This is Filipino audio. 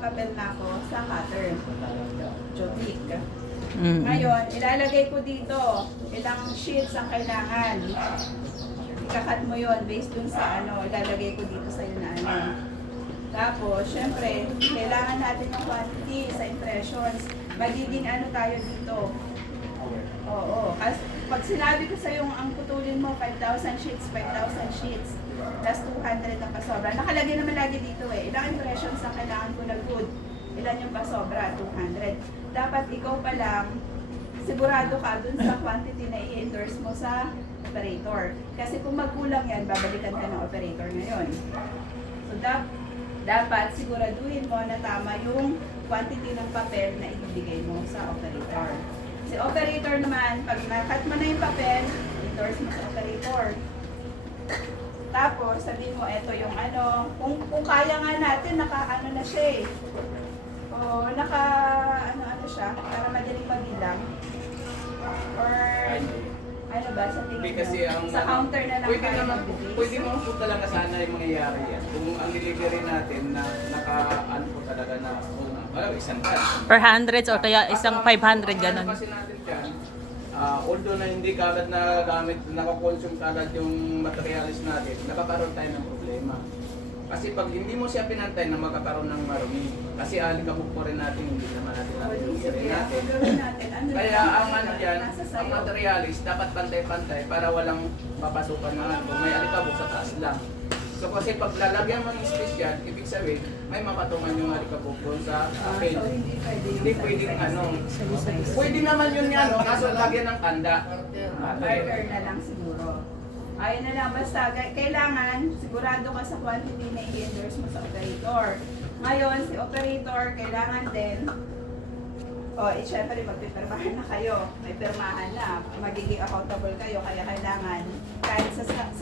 nagpapapel na ako sa cutter. Jotik. Mm. Ngayon, ilalagay ko dito ilang sheets ang kailangan. Ikakat mo yon based dun sa ano, ilalagay ko dito sa na ano. Tapos, syempre, kailangan natin ng quantity sa impressions. Magiging ano tayo dito. Oo. Kasi pag sinabi ko sa yung ang putulin mo, 5,000 sheets, 5,000 sheets, plus 200 na pasobra. Nakalagay naman lagi dito eh. Ilang impressions na kailangan ko na good. Ilan yung pasobra? 200. Dapat ikaw pa lang, sigurado ka dun sa quantity na i-endorse mo sa operator. Kasi kung magkulang yan, babalikan ka ng operator ngayon. So, dapat siguraduhin mo na tama yung quantity ng papel na ibibigay mo sa operator. Si operator naman, pag nakat mo na yung papel, endorse mo sa operator. Tapos, sabihin mo, eto yung ano, kung kaya nga natin, naka-ano na siya eh. O, ano siya, para madaling mabilang. Or, ano ba, sa tingin Kasi mo? Sa counter na lang pwede tayo naman, magbibigay. pwede mo po talaga sana yung mangyayari yan. Kung ang delivery natin na naka-ano po talaga na, isang tan. Per hundreds or kaya isang 500 ganon. Kasi natin dyan, although na hindi kagad nagagamit, nakakonsume kagad yung materialis natin, nakakaroon tayo ng problema. Kasi pag hindi mo siya pinantay na magkakaroon ng marumi, kasi alikabok po rin natin, hindi naman natin natin. Kaya ang ano dyan, ang materialis, dapat pantay-pantay para walang papasukan na kung may alikabok sa taas lang. So kasi pag lalagyan mo ng space dyan, ibig sabihin, may mapatungan yung alikabok doon sa apel. So, Hindi pwedeng ano. Pwede naman yun yan, no? Kaso lagyan ng tanda. Marker na lang siguro. Ayun na lang, basta kailangan sigurado ka sa quantity na i-endorse mo sa operator. Ngayon, si operator kailangan din, syempre magpipirmahan na kayo. May pirmahan na, magiging accountable kayo, kaya kailangan kahit sa